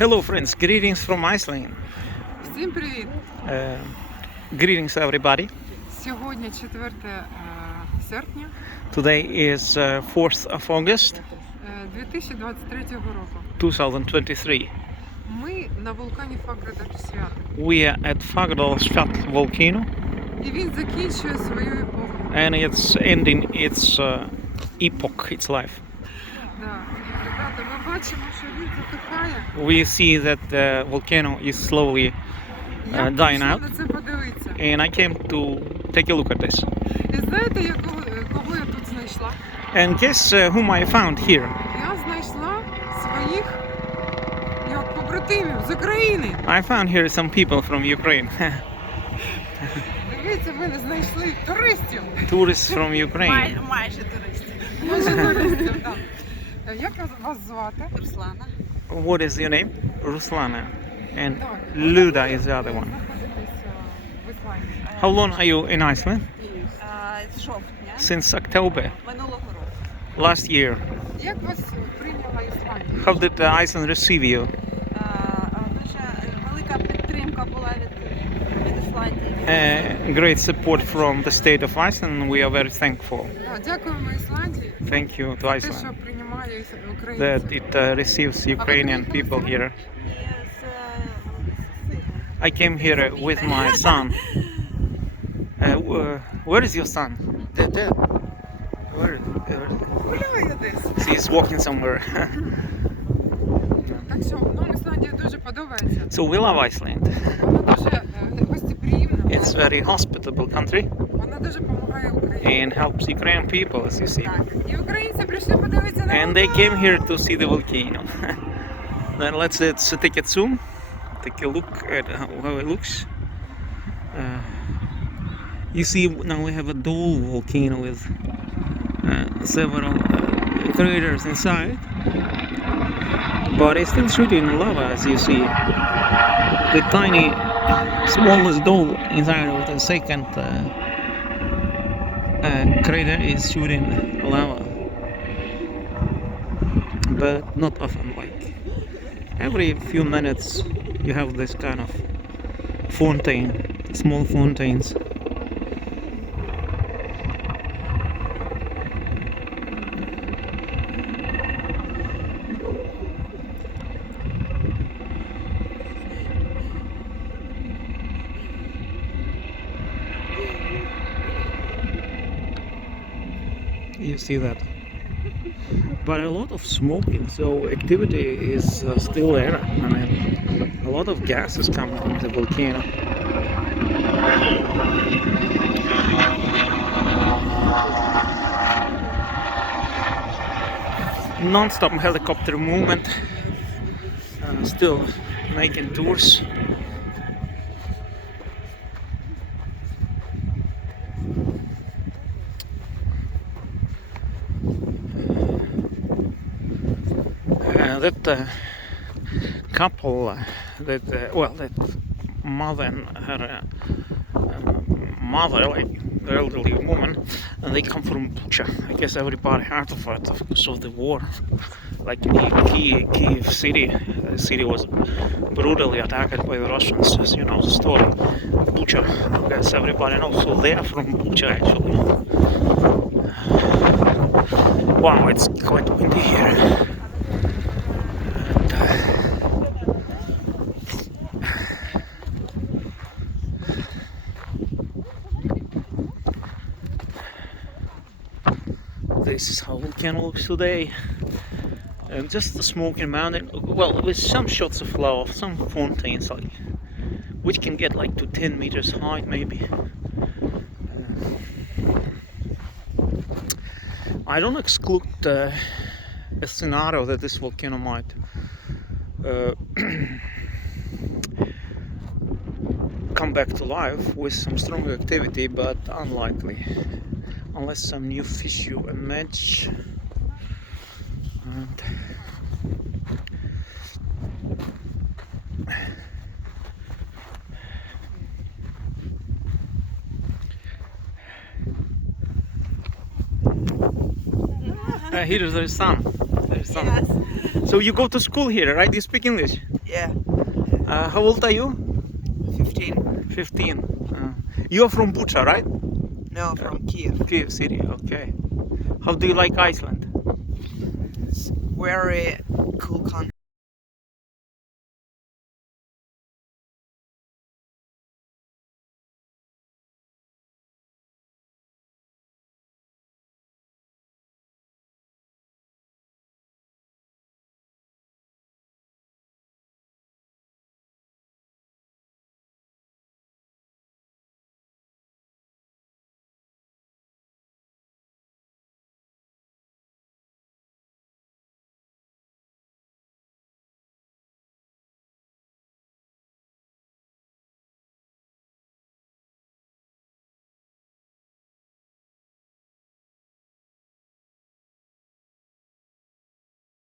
Hello friends, greetings from Iceland. Всім привіт! Greetings everybody. Сьогодні 4 серпня Today is 4th of August 2023 року. 2023. Ми на вулкані Фаградalsfjall. We are at Fagradalsfjall volcano І він закінчує свою епоху. and it's ending its epoch, its life. Да. Ребята, ми бачимо, що він затихає. We see that the volcano is slowly Я dying прийшла out на це подивитися. and I came to take a look at this. І знаєте, кого я тут знайшла? And guess whom I found here? Я знайшла своїх побратимів з України. I found here some people from Ukraine. Дивіться, ми не знайшли туристів. Tourists from Ukraine. Майже туристів. Майже туристів, так. Як вас звати? Руслана. What is your name? Ruslana. And Luda is the other one. How long are you in Iceland? З жовтня Since October минулого року. last year. Як вас прийняла Ісландія? How did Iceland receive you? Дуже велика підтримка була від Ісландії. Great support from the state of Iceland. We are very thankful. Дякуємо Ісландії Thank you to за те, що Iceland приймає that українців. it receives Ukrainian people here. I came here with my son. Where is your son? There. Гуляє десь. He's walking somewhere. Так що нам Ісландія дуже подобається. So we love Iceland. Вона дуже гостеприємна. It's very hospitable country Вона дуже допомагає Україні. and helps Ukrainian people, as you see. Так. І українці прийшли подивитися на And they вулкан. came here to see the volcano. Then let's take a zoom, take a look at how it looks. You see now we have a dual volcano with several craters inside, but it's still shooting lava, as you see. The tiny, smallest dome inside of the second crater is shooting lava, but not often. Like every few minutes, you have this kind of fountain, small fountains. You see that, but a lot of smoking, so activity is still there. I mean, a lot of gas is coming from the volcano. Non-stop helicopter movement, still making tours. That couple, that mother and her mother, like elderly woman, and they come from Bucha. I guess everybody heard of it because of the war. Like in Kiev city, the city was brutally attacked by the Russians, as you know the story. Bucha, I guess everybody knows. So they are from Bucha actually. Wow, it's quite windy here. This is how volcano looks today. Just a smoking mountain. Well, with some shots of lava, some fountains, like which can get like to 10 meters high, maybe. I don't exclude a scenario that this volcano might come back to life with some strong activity, but unlikely. Unless some new fissure emerge. And here is the sun. There's sun. Yes. So you go to school here, right? You speak English. Yeah, How old are you? 15. 15. You're from Bucha, right? No, from Kiev. Kiev City. Okay. How do you like Iceland? Very cool country.